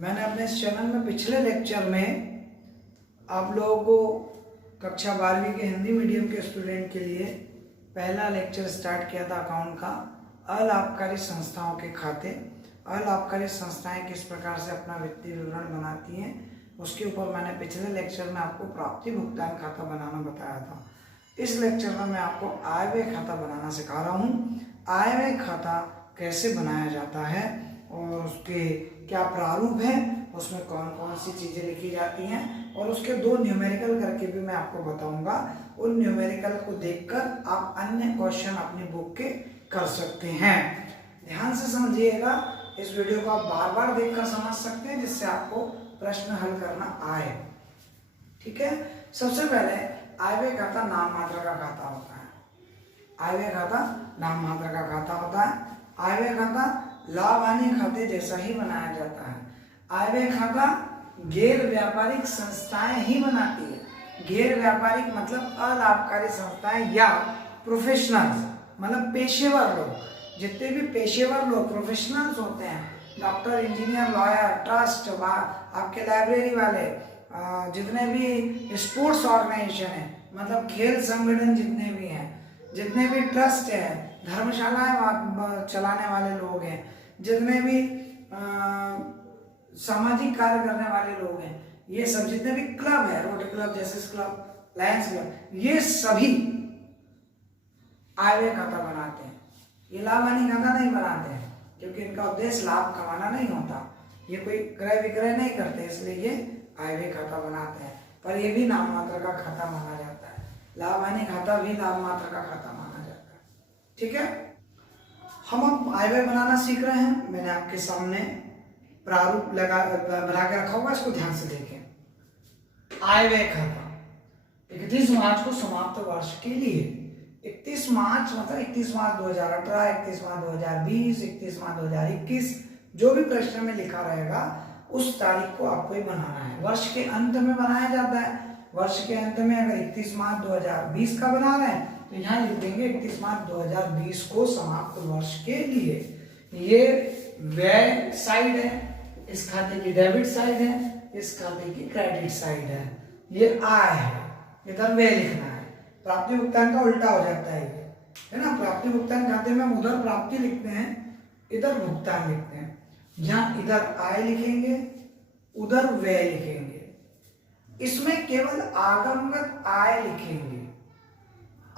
मैंने अपने इस चैनल में पिछले लेक्चर में आप लोगों को कक्षा 12वीं के हिंदी मीडियम के स्टूडेंट के लिए पहला लेक्चर स्टार्ट किया था अकाउंट का। अलाभकारी संस्थाओं के खाते, अलाभकारी संस्थाएं किस प्रकार से अपना वित्तीय विवरण बनाती हैं, उसके ऊपर मैंने पिछले लेक्चर में आपको प्राप्ति भुगतान खाता बनाना बताया था। इस लेक्चर में मैं आपको आय व्यय खाता बनाना सिखा रहा हूँ। आय व्यय खाता कैसे बनाया जाता है और उसके क्या प्रारूप है, उसमें कौन कौन सी चीज़ें लिखी जाती हैं और उसके दो न्यूमेरिकल करके भी मैं आपको बताऊंगा। उन न्यूमेरिकल को देखकर आप अन्य क्वेश्चन अपनी बुक के कर सकते हैं। ध्यान से समझिएगा, इस वीडियो को आप बार बार देखकर समझ सकते हैं जिससे आपको प्रश्न हल करना आए। ठीक है, सबसे पहले आय व्यय खाता नाम मात्र का खाता होता है। आय व्यय खाता नाम मात्र का खाता होता है। आय व्यय खाता लाभ हानि खाते जैसा ही बनाया जाता है। आय व्यय खाता गैर व्यापारिक संस्थाएं ही बनाती है। गैर व्यापारिक मतलब अलाभकारी संस्थाएं या प्रोफेशनल्स मतलब पेशेवर लोग। जितने भी पेशेवर लोग प्रोफेशनल्स होते हैं, डॉक्टर, इंजीनियर, लॉयर, ट्रस्ट, आपके लाइब्रेरी वाले, जितने भी स्पोर्ट्स ऑर्गेनाइजेशन है मतलब खेल संगठन जितने भी हैं, जितने भी ट्रस्ट है, धर्मशालाएं चलाने वाले लोग हैं, जितने भी सामाजिक कार्य करने वाले लोग हैं, ये सब जितने भी क्लब है, rotary club, Jesus club, Lions club, ये सभी आय व्यय खाता बनाते हैं। ये लाभ हानि खाता नहीं बनाते हैं क्योंकि इनका उद्देश्य लाभ कमाना नहीं होता। ये कोई क्रय विक्रय नहीं करते, इसलिए ये आय व्यय खाता बनाते हैं। पर ये भी नाम मात्र का खाता माना जाता है। लाभ हानि खाता भी लाभ मात्र का खाता माना जाता है। ठीक है, हम अब आय व्यय बनाना सीख रहे हैं। मैंने आपके सामने प्रारूप बना के रखा होगा, इसको ध्यान से देखें। आय व्यय खाता 31 मार्च को समाप्त वर्ष के लिए, 31 मार्च मतलब 31 मार्च 2018, 31 मार्च 2020, 31 मार्च 2021, जो भी प्रश्न में लिखा रहेगा उस तारीख को आपको ही बनाना है। वर्ष के अंत में बनाया जाता है। वर्ष के अंत में अगर 31 मार्च 2020 का बना रहे हैं तो यहाँ लिख देंगे 31 मार्च 2020 को समाप्त वर्ष के लिए। ये व्यय साइड है, इस खाते की डेबिट साइड है, इस खाते की क्रेडिट साइड है। ये आय है, इधर व्यय लिखना है। प्राप्ति भुगतान का उल्टा हो जाता है ये, है ना। प्राप्ति भुगतान खाते में हम उधर प्राप्ति लिखते हैं, इधर भुगतान लिखते हैं। जहां इधर आय लिखेंगे उधर व्यय लिखेंगे। इसमें केवल आगमगत आय लिखेंगे।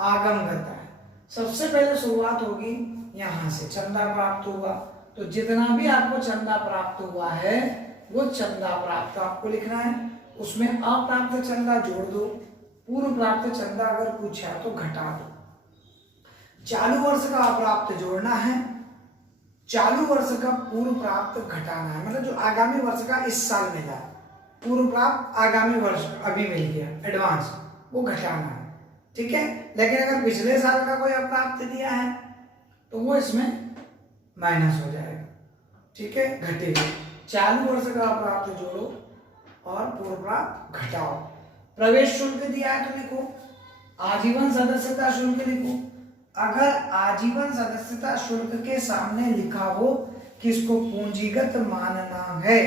आगमगत आय सबसे पहले शुरुआत होगी यहां से, चंदा प्राप्त हुआ तो जितना भी आपको चंदा प्राप्त हुआ है वो चंदा प्राप्त आपको लिखना है। उसमें अप्राप्त चंदा जोड़ दो, पूर्व प्राप्त चंदा अगर कुछ है तो घटा दो। चालू वर्ष का अप्राप्त जोड़ना है, चालू वर्ष का पूर्व प्राप्त घटाना है। मतलब जो आगामी वर्ष का इस साल मिला, पूर्व प्राप्त आगामी वर्ष अभी मिल गया एडवांस, वो घटाना है। ठीक है, लेकिन अगर पिछले साल का कोई अप्राप्त दिया है तो वो इसमें माइनस हो जाएगा। ठीक है, घटेगा। चालू वर्ष का अप्राप्त जोड़ो और पूर्व प्राप्त घटाओ। प्रवेश शुल्क दिया है तो लिखो, आजीवन सदस्यता शुल्क लिखो। अगर आजीवन सदस्यता शुल्क के सामने लिखा हो कि इसको पूंजीगत मानना है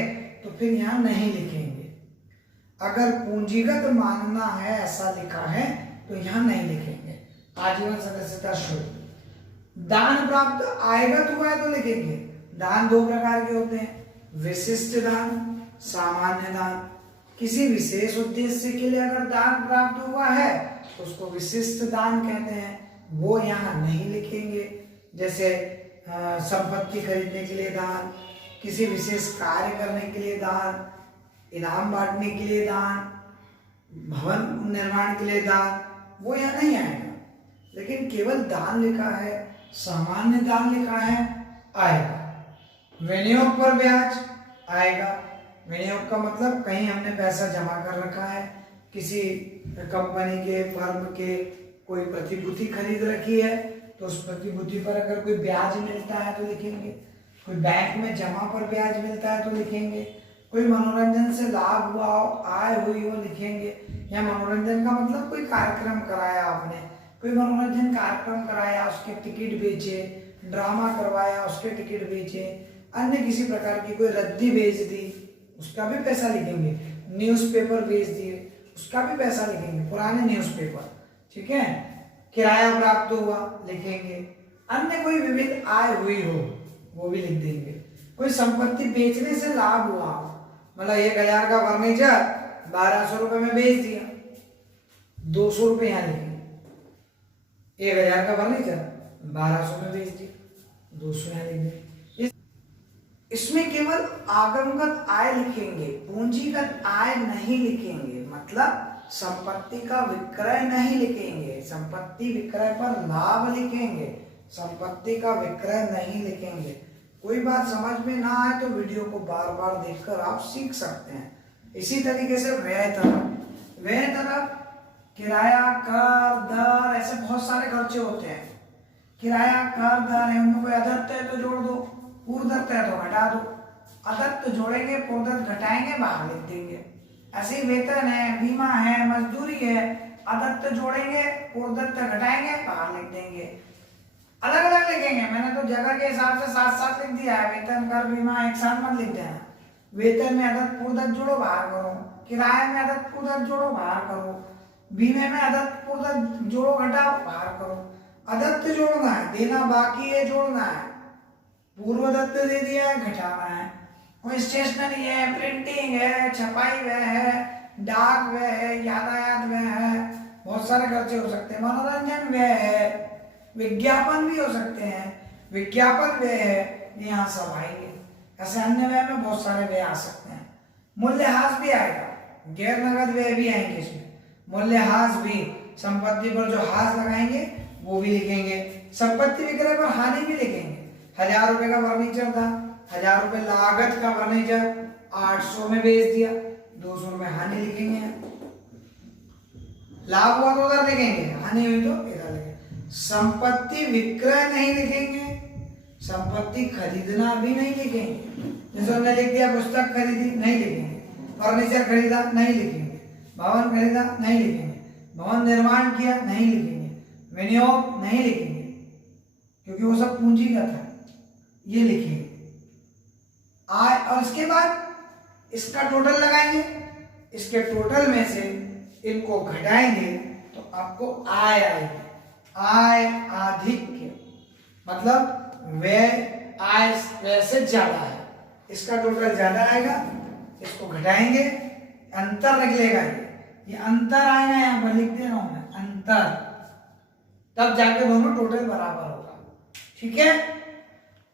तो फिर यहाँ नहीं लिखेंगे। अगर पूंजीगत मानना है ऐसा लिखा है तो यहाँ नहीं लिखेंगे आजीवन सदस्यता शुल्क। दान प्राप्त आयगत हुआ है तो लिखेंगे। दान दो प्रकार के होते हैं, विशिष्ट दान, सामान्य दान। किसी विशेष उद्देश्य के लिए अगर दान प्राप्त हुआ है तो उसको विशिष्ट दान कहते हैं, वो यहाँ नहीं लिखेंगे। जैसे संपत्ति खरीदने के लिए दान, किसी विशेष कार्य करने के लिए दान, इनाम बांटने के लिए दान, भवन निर्माण के लिए दान, वो यहाँ नहीं आएगा। लेकिन केवल दान लिखा है, सामान्य दान लिखा है, आएगा। विनियोग पर ब्याज आएगा। विनियोग का मतलब कहीं हमने पैसा जमा कर रखा है, किसी कंपनी के, फर्म के कोई प्रतिभूति खरीद रखी है तो उस प्रतिभूति पर अगर कोई ब्याज मिलता है तो लिखेंगे। कोई बैंक में जमा पर ब्याज मिलता है तो लिखेंगे। कोई मनोरंजन से लाभ हुआ हो, आय हुई हो, लिखेंगे। या मनोरंजन का मतलब कोई कार्यक्रम कराया आपने, कोई मनोरंजन कार्यक्रम कराया, उसके टिकट बेचे, ड्रामा करवाया, उसके टिकट बेचे, अन्य किसी प्रकार की कोई रद्दी बेच दी उसका भी पैसा लिखेंगे। न्यूज़पेपर बेच दिए, उसका भी पैसा लिखेंगे, पुराने न्यूज़पेपर, ठीक है। किराया प्राप्त हुआ लिखेंगे। अन्य कोई विविध आय हुई हो वो भी लिख देंगे। कोई संपत्ति बेचने से लाभ हुआ, मतलब 1000 का फर्नीचर 1200 रुपए में बेच दिया, 200 रुपए यहाँ लिखेंगे। 1000 का फर्नीचर 1200 में बेच दिया, 200 यहाँ लिख देंगे। इसमें केवल आगमगत आय लिखेंगे, पूंजीगत आय नहीं लिखेंगे। मतलब संपत्ति का विक्रय नहीं लिखेंगे, संपत्ति विक्रय पर लाभ लिखेंगे, संपत्ति का विक्रय नहीं लिखेंगे। कोई बात समझ में ना आए तो वीडियो को बार बार देखकर आप सीख सकते हैं। इसी तरीके से व्यय तरफ किराया, कर, दर, ऐसे बहुत सारे खर्चे होते हैं। किराया, कर, दर है, उनमें कोई अदत्त है तो जोड़ दो, पूर्वदत्त है तो घटा दो। अदत्त जोड़ेंगे, पूर्वदत्त घटाएंगे, बाहर लिख देंगे। ऐसे ही वेतन है, बीमा है, मजदूरी है, अदत्त जोड़ेंगे, पूर्वदत्त घटाएंगे, बाहर लिख देंगे। अलग अलग लिखेंगे, मैंने तो जगह के हिसाब से साथ साथ लिख दिया है। वेतन, कर, बीमा एक साथ मत लिख देना। वेतन में अदत्त पूर्वदत्त जोड़ो, बाहर करो। किराए में अदत्त पूर्वदत्त जोड़ो, बाहर करो। बीमे में अदत्त पूर्वदत्त जोड़ो, घटाओ, बाहर करो। अदत्त जोड़ना है, देना बाकी है, जोड़ना है। पूर्वदत्त दे दिया है, घटाना है। कोई स्टेशनरी है, प्रिंटिंग है, छपाई व्यय है, डाक व्यय है, यातायात व्यय है, बहुत सारे खर्चे हो सकते हैं। मनोरंजन व्यय है, विज्ञापन भी हो सकते हैं, विज्ञापन व्यय है, यहाँ सब आएंगे। ऐसे अन्य व्यय में बहुत सारे व्यय आ सकते हैं। मूल्यह्रास भी आएगा, गैर नगद व्यय भी आएंगे इसमें। मूल्यह्रास भी, संपत्ति पर जो हास लगाएंगे वो भी लिखेंगे। संपत्ति विक्रय पर हानि भी लिखेंगे। 1000 रुपए का फर्नीचर था, 1000 रुपए लागत का फर्नीचर 800 में बेच दिया, 200 रुपए हानि लिखेंगे। लाभ हुआ तो उधर लिखेंगे, हानि हुई तो इधर लिखेंगे। संपत्ति विक्रय नहीं लिखेंगे, संपत्ति खरीदना भी नहीं लिखेंगे। जैसे हमने लिख दिया पुस्तक खरीदी, नहीं लिखेंगे। फर्नीचर खरीदा, नहीं लिखेंगे। भवन खरीदा, नहीं लिखेंगे। भवन निर्माण किया, नहीं लिखेंगे। विनियोग नहीं लिखेंगे, क्योंकि वो सब पूंजीगत है, ये लिखेंगे। आय, और इसके बाद इसका टोटल लगाएंगे, इसके टोटल में से इनको घटाएंगे तो आपको आय आएगी। आय आधिक्य, मतलब व्यय आय से ज्यादा है, इसका टोटल ज्यादा आएगा, इसको घटाएंगे, अंतर निकलेगा। ये अंतर आएगा, यहाँ पर लिख दे रहा हूं मैं, अंतर, तब जाके दोनों टोटल बराबर होगा। ठीक है,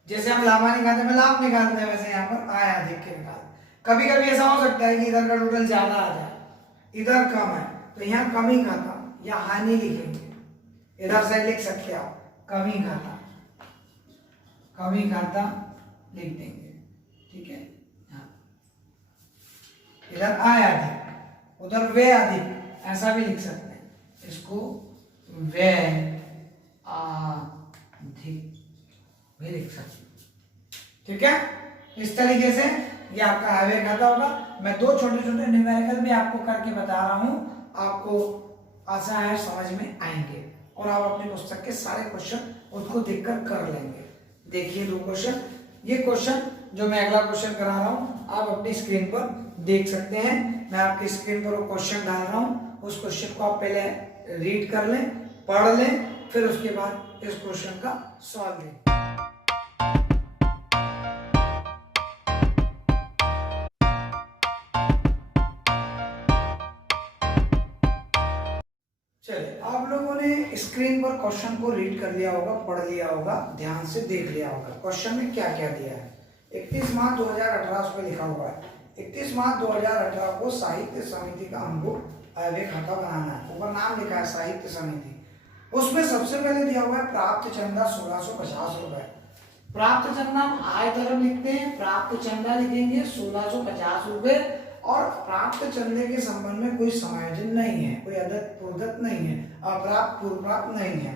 जैसे हम लाभानी खाते में लाभ निकालते हैं, वैसे यहाँ पर आय आधिक्य निकाल। कभी कभी ऐसा हो सकता है कि इधर का टोटल ज्यादा आ जाए, इधर कम है, तो यहाँ कमी खाता या हानि लिखेंगे। इधर से लिख सकते हो कमी खाता, कमी खाता लिख देंगे। ठीक है, इधर आय अधिक, उधर व्यय अधिक, ऐसा भी लिख सकते हैं। इसको व्यय अधिक भी लिख सकते हैं। ठीक है, इस तरीके से ये आपका आय खाता होगा। मैं दो छोटे छोटे न्यूमेरिकल भी आपको करके बता रहा हूं, आपको आशा है समझ में आएंगे और आप अपनी पुस्तक के सारे क्वेश्चन उसको देखकर कर लेंगे। देखिए दो क्वेश्चन, ये क्वेश्चन जो मैं अगला क्वेश्चन करा रहा हूं आप अपनी स्क्रीन पर देख सकते हैं। मैं आपकी स्क्रीन पर वो क्वेश्चन डाल रहा हूं, उस क्वेश्चन को आप पहले रीड कर लें, पढ़ लें, फिर उसके बाद इस क्वेश्चन का सॉल्व लें। चलिए, आप लोगों ने स्क्रीन पर क्वेश्चन को रीड कर लिया होगा, पढ़ लिया होगा, ध्यान से देख लिया होगा। क्वेश्चन में क्या क्या दिया है। 31 मार्च 2018 पे लिखा हुआ है, 31 मार्च 2018 को साहित्य समिति का हमको आय खाता बनाना है। ऊपर नाम लिखा है साहित्य समिति, उसमें सबसे पहले दिया हुआ है प्राप्त चंदा 1650 रुपए। प्राप्त चंदा आय तरफ लिखते हैं, प्राप्त चंदा लिखेंगे 1650 रुपए, और प्राप्त चंदे के संबंध में कोई समायोजन नहीं है, कोई अदत्त पूर्वदत्त नहीं है, अप्राप्त पूर्व प्राप्त नहीं है।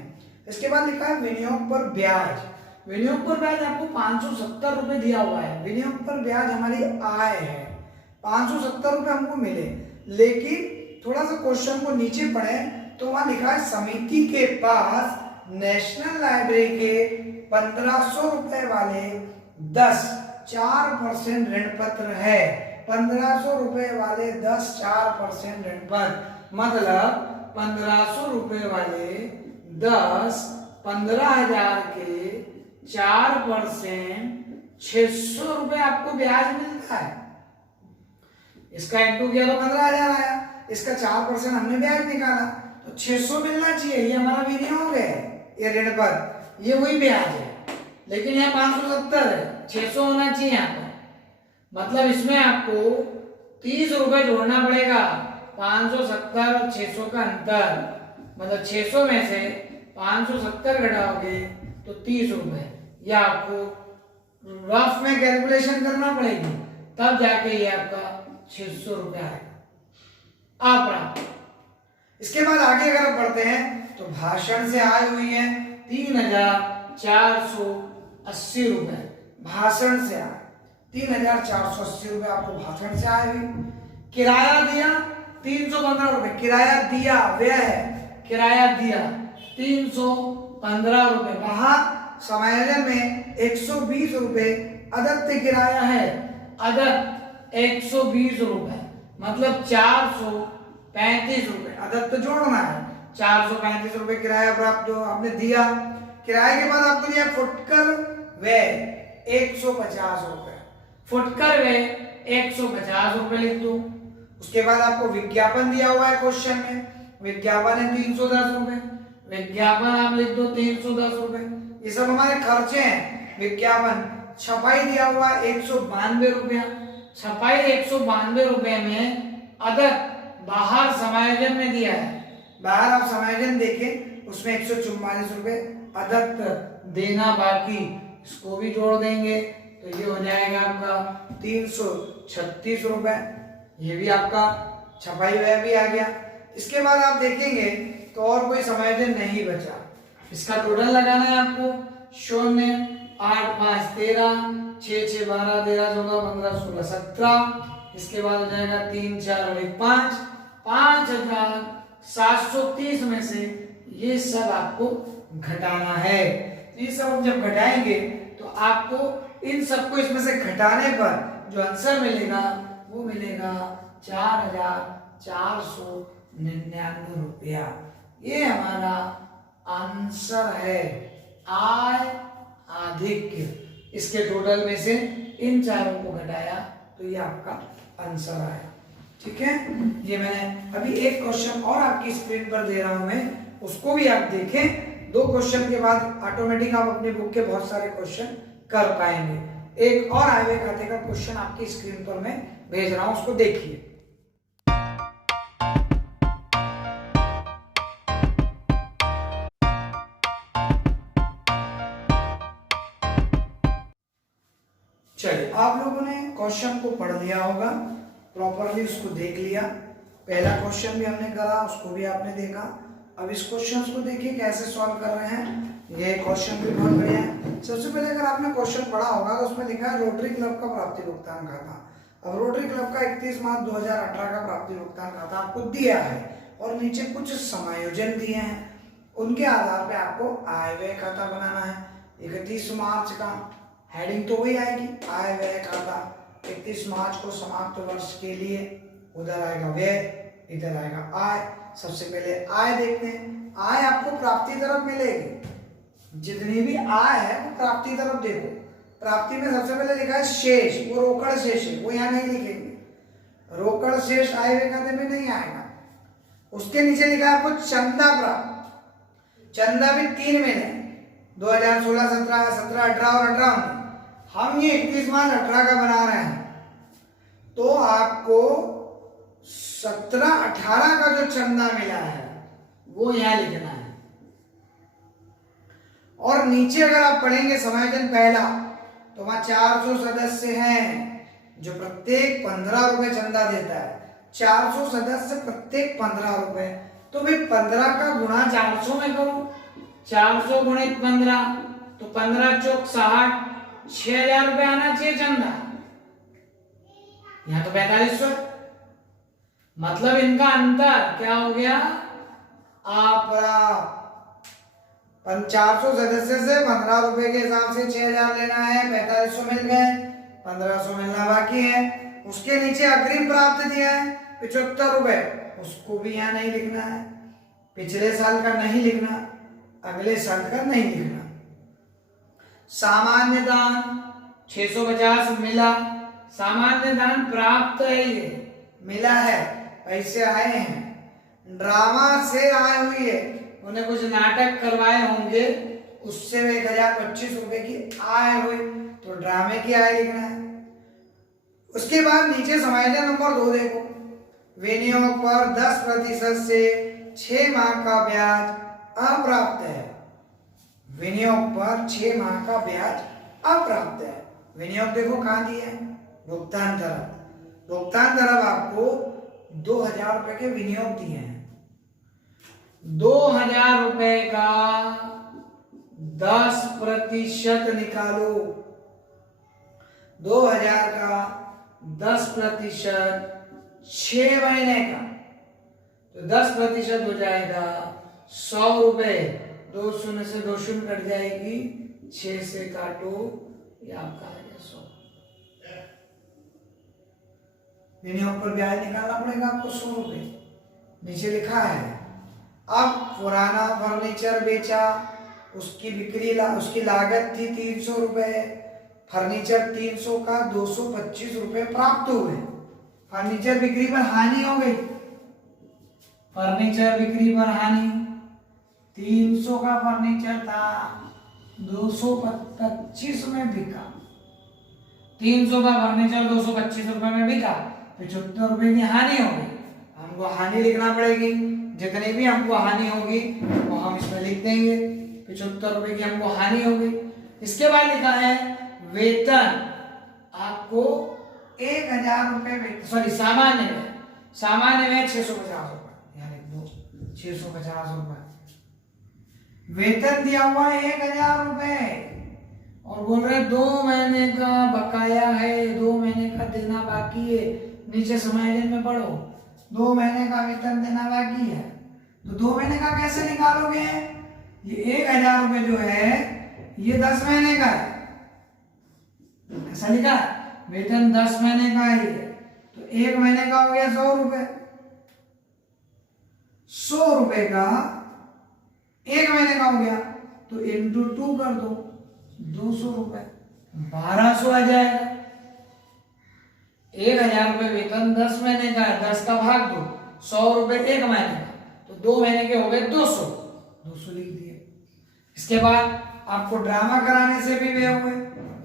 इसके बाद लिखा है विनियोग पर ब्याज। विनियोग पर ब्याज आपको 570 रुपए दिया हुआ है। विनियोग पर ब्याज हमारी आय है, 570 रुपए हमको मिले, लेकिन थोड़ा सा क्वेश्चन को नीचे पढ़े तो वहां लिखा है समिति के पास नेशनल लाइब्रेरी के 1500 रुपए वाले 4% ऋण पत्र है। 1500 रुपए वाले 10 4% ऋण पर, मतलब 1500 रुपए वाले 15,000 के 4% 600 रुपए आपको ब्याज मिलता है। इसका इंटू किया तो 15,000 आया, इसका 4% हमने ब्याज निकाला तो 600 मिलना चाहिए। ये हमारा भी हो गया ये ऋण पर, ये वही ब्याज है, लेकिन यहाँ 570 है, 600 होना चाहिए यहाँ पर। मतलब इसमें आपको 30 रुपए जोड़ना पड़ेगा। 570 और 600 का अंतर, मतलब 600 में से 570 घटाओगे तो 30 रुपए। यह आपको रफ में कैलकुलेशन करना पड़ेगी, तब जाके ये आपका 600 रुपए आएगा आप। इसके बाद आगे अगर बढ़ते हैं तो भाषण से आय हुई है 3,480 रुपए। भाषण से आय 3,480 रुपए आपको भाषण से आय हुई। किराया दिया 315 रुपए, किराया दिया, व्यय है, किराया दिया 315 रुपए। बाहर समायोजन में 120 रुपए अदत्त किराया है, अदत्त 120 रुपए, मतलब 435 रुपए अदत्त जोड़ना है। 435 रुपए किराया प्राप्त आपने दिया। किराए के बाद आपको दिया फुटकर व्यय 150 रुपए, फुटकर व्यय 150 रुपए लिख दो। उसके बाद आपको विज्ञापन दिया हुआ है क्वेश्चन में, विज्ञापन है 310 रुपए, विज्ञापन आप लिख दो 310 रुपए। ये सब हमारे खर्चे हैं। विज्ञापन छपाई दिया हुआ 192 रुपया, छपाई 192 रुपए में अदत्त बाहर समायोजन में दिया है, बाहर आप समायोजन देखें उसमें 144 रुपए अदत्त देना बाकी, इसको भी जोड़ देंगे तो ये हो जाएगा आपका 336 रुपए। ये भी आपका छपाई व्यय भी आ गया। इसके बाद आप देखेंगे तो और कोई समायोजन नहीं बचा। इसका टोटल लगाना है आपको 0 8 5 13 6 6 12 13 14 15 16 17। इसके बाद हो जाएगा 3 4 और 1 5, 5,730 में से ये सब आपको घटाना है। ये सब जब घटाएंगे तो आपको इन सबको इसमें से घटाने पर जो आंसर मिलेगा वो मिलेगा 4,499 रुपया। ये हमारा आंसर है, आय आधिक्य। इसके टोटल में से इन चारों को घटाया तो ये आपका आंसर आया। ठीक है, ये मैंने अभी एक क्वेश्चन और आपकी स्क्रीन पर दे रहा हूं मैं, उसको भी आप देखें। 2 क्वेश्चन के बाद ऑटोमेटिक आप अपने बुक के बहुत सारे क्वेश्चन कर पाएंगे। एक और आय व्यय खाते का क्वेश्चन आपकी स्क्रीन पर मैं भेज रहा हूं, उसको देखिए। चलिए, आप लोगों ने क्वेश्चन को पढ़ लिया होगा, प्रॉपरली उसको देख लिया। पहला क्वेश्चन भी हमने करा, उसको भी आपने देखा। अब इस क्वेश्चन को देखिए कैसे सॉल्व कर रहे हैं। ये क्वेश्चन भी बहुत बढ़िया है। सबसे पहले अगर आपने क्वेश्चन पढ़ा होगा तो उसमें लिखा है रोटरी क्लब का प्राप्ति भुगतान खाता। अब रोटरी क्लब का 31 मार्च 2018 का प्राप्ति भुगतान खाता आपको दिया है और नीचे कुछ समायोजन दिए हैं, उनके आधार पे आपको आय व्यय खाता बनाना है। 31 मार्च का हेडिंग तो वही आएगी, आय व्यय खाता। 31 मार्च को समाप्त वर्ष के लिए उधर आएगा व्यय, इधर आएगा आय। सबसे पहले आय देखते हैं। आय आपको प्राप्ति तरफ मिलेगी, जितनी भी आय है वो प्राप्ति तरफ देखो। प्राप्ति में सबसे पहले लिखा है शेष, वो रोकड़ शेष है, वो यहाँ नहीं लिखेंगे। रोकड़ शेष आय व्यय खाते में नहीं आएगा। उसके नीचे लिखा है आपको चंदा प्राप्त। चंदा भी 3 में है, 2016, 17, 17, 18 और 18 में। हम ये 31 मार्च 18 का बना रहे हैं तो आपको 17, 18 का जो चंदा मिला है वो यहां लिखना है। और नीचे अगर आप पढ़ेंगे समायोजन पहला तो वहां 400 सदस्य हैं जो प्रत्येक 15 रुपए चंदा देता है। 400 सदस्य प्रत्येक 15 रुपए, तो भाई 15 का गुणा 400 में करो। 400 गुणित 15 तो 15 चौक 60, 6,000 रुपए आना चाहिए चंदा। यहां तो 4500, मतलब इनका अंतर क्या हो गया? अप्राप्त। 400 सदस्य से 15 रुपए के हिसाब से 6,000 लेना है, 4500 मिल गए, 1500 मिलना बाकी है। उसके नीचे अग्रिम प्राप्त दिया है 75 रुपए, उसको भी यहाँ नहीं लिखना है, पिछले साल का नहीं लिखना, अगले साल का नहीं लिखना। सामान्य दान 650 मिला, सामान्य दान प्राप्त है, ये मिला है, पैसे आए हैं। ड्रामा से आए हुए है, उन्हें कुछ नाटक करवाए होंगे, उससे 1025 रुपए की आय हुई, तो ड्रामे की आय लिखना है। उसके बाद नीचे समायोजन नंबर 2 देखो, विनियोग पर 10% से 6 माह का ब्याज अप्राप्त है। विनियोग पर 6 माह का ब्याज अप्राप्त है। विनियोग देखो कहां दिया है, भुगतान तरफ। भुगतान तरफ आपको 2000 रुपए के विनियोग दिए हैं। 2000 रुपए का 10% निकालो, 2000 का 10% 6 महीने का, तो 10% हो जाएगा 100 रुपए। 2 शून्य से 2 शून्य कट जाएगी, 6 से काटो, ये आपका आ गया 100। विनियोग पर ब्याज निकालना पड़ेगा आपको 100 रुपए, नीचे लिखा है। अब पुराना फर्नीचर बेचा, उसकी उसकी लागत थी 300 रुपए, फर्नीचर 300 का 225 रुपए प्राप्त हुए। फर्नीचर बिक्री पर हानि हो गई, फर्नीचर बिक्री पर हानि, 300 का फर्नीचर था, 225 में बिका। 300 का फर्नीचर 225 रुपए में बिका, 75 रुपए की हानि हो गई। हमको हानि लिखना पड़ेगी, जितनी भी हमको हानि होगी वो हम इसमें लिख देंगे। 75 रुपए की हमको हानि हो गई। इसके बाद लिखा है वेतन, आपको 1000 रुपए, सॉरी सामान्य में, सामान्य में 650 रुपए, यहाँ लिख दो 650 रुपए। वेतन दिया हुआ है 1000 रुपए, और बोल रहे 2 महीने का बकाया है, 2 महीने का देना बाकी है। नीचे समायोजन में पढ़ो, 2 महीने का वेतन देना बाकी है, तो 2 महीने का कैसे निकालोगे? ये 1000 रुपए जो है ये 10 महीने का है, ऐसा लिखा है, वेतन 10 महीने का ही है, तो 1 महीने का हो गया 100 रुपए। 100 रुपए का 1 महीने का हो गया, तो इंटू 2 कर दो, 200 रुपए, 1200 आ जाएगा। 1000 रुपए वेतन 10 महीने का है, 10 का भाग दो, 100 रुपए 1 महीने का, तो 2 महीने के हो गए 200, 200 लिख दिए। इसके बाद आपको ड्रामा कराने से भी व्यय हुए,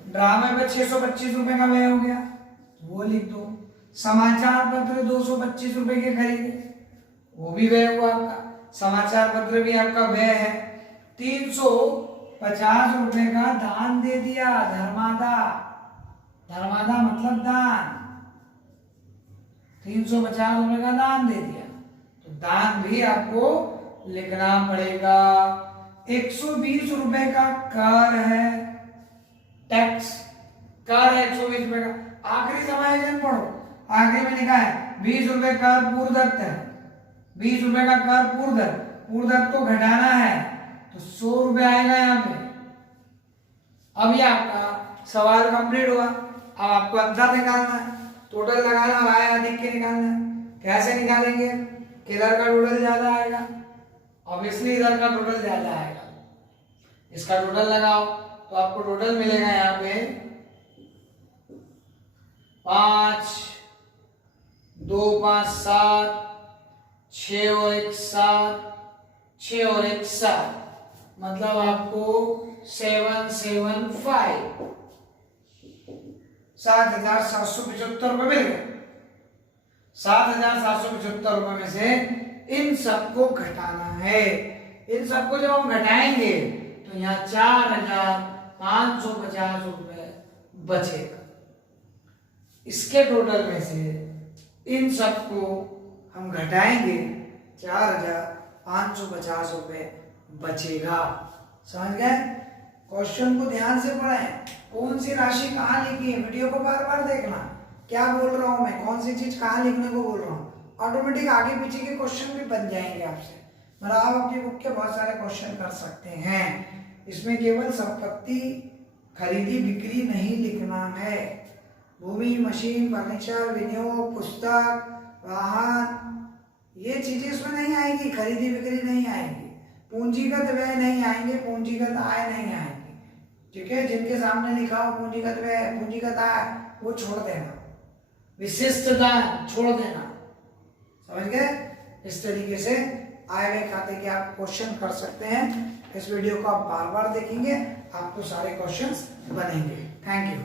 ड्रामे पे 625 रुपए का व्यय हो गया, वो लिख दो। समाचार पत्र 225 रुपए के खरीदे, वो भी व्यय हुआ आपका, समाचार पत्र भी आपका व्यय है। 350 रुपए का दान दे दिया, धर्मादा, धर्मादा मतलब दान, 350 रुपए का दान दे दिया, तो दान भी आपको लिखना पड़ेगा। 120 रुपए का कर है, टैक्स कर है 120 रुपए का। आखिरी समायोजन पढ़ो, आखिरी में लिखा है 20 रुपए कर पूर्वदत्त है, 20 रुपए का कर पूर्वदत्त, पूर्वदत्त को घटाना है, तो 100 रुपए आएगा यहाँ पे। अब ये आपका सवाल कंप्लीट हुआ। अब आपको अंतर निकालना है, टोटल लगाना और आय अधिक के निकालना है। कैसे निकालेंगे? किधर का टोटल ज्यादा आएगा? ऑब्वियसली इधर का टोटल ज्यादा आएगा। इसका टोटल लगाओ तो आपको टोटल मिलेगा यहाँ पे 5, 2, 5, 7, 6 और 1 7, 6 और 1 7, मतलब आपको 775 7,775 रुपए मिल गए। 7,775 रुपए में से इन सबको घटाना है। इन सबको जब हम घटाएंगे तो यहाँ 4,550 रुपए बचेगा। इसके टोटल में से इन सबको हम घटाएंगे, 4,550 रुपए बचेगा। समझ गए? क्वेश्चन को ध्यान से पढ़ें, कौन सी राशि कहाँ लिखी है, वीडियो को बार बार देखना, क्या बोल रहा हूं मैं, कौन सी चीज कहाँ लिखने को बोल रहा हूँ। ऑटोमेटिक आगे पीछे के क्वेश्चन भी बन जाएंगे आपसे, मतलब आप अपनी बुक के बहुत सारे क्वेश्चन कर सकते हैं। इसमें केवल संपत्ति खरीदी बिक्री नहीं लिखना है, भूमि, मशीन, फर्नीचर, विनियोग, पुस्तक, वाहन, ये चीजें इसमें नहीं आएगी। खरीदी बिक्री नहीं आएगी, पूंजीगत व्यय नहीं आएंगे, पूंजीगत आय नहीं आएगी। ठीक है, जिनके सामने लिखा हो पूंजीगत व्यय, पूंजीगत आय, वो छोड़ देना, विशिष्ट दान छोड़ देना। समझ गए? इस तरीके से आय व्यय खाते के आप क्वेश्चन कर सकते हैं। इस वीडियो को आप बार बार देखेंगे, आपको सारे क्वेश्चंस बनेंगे। Thank you.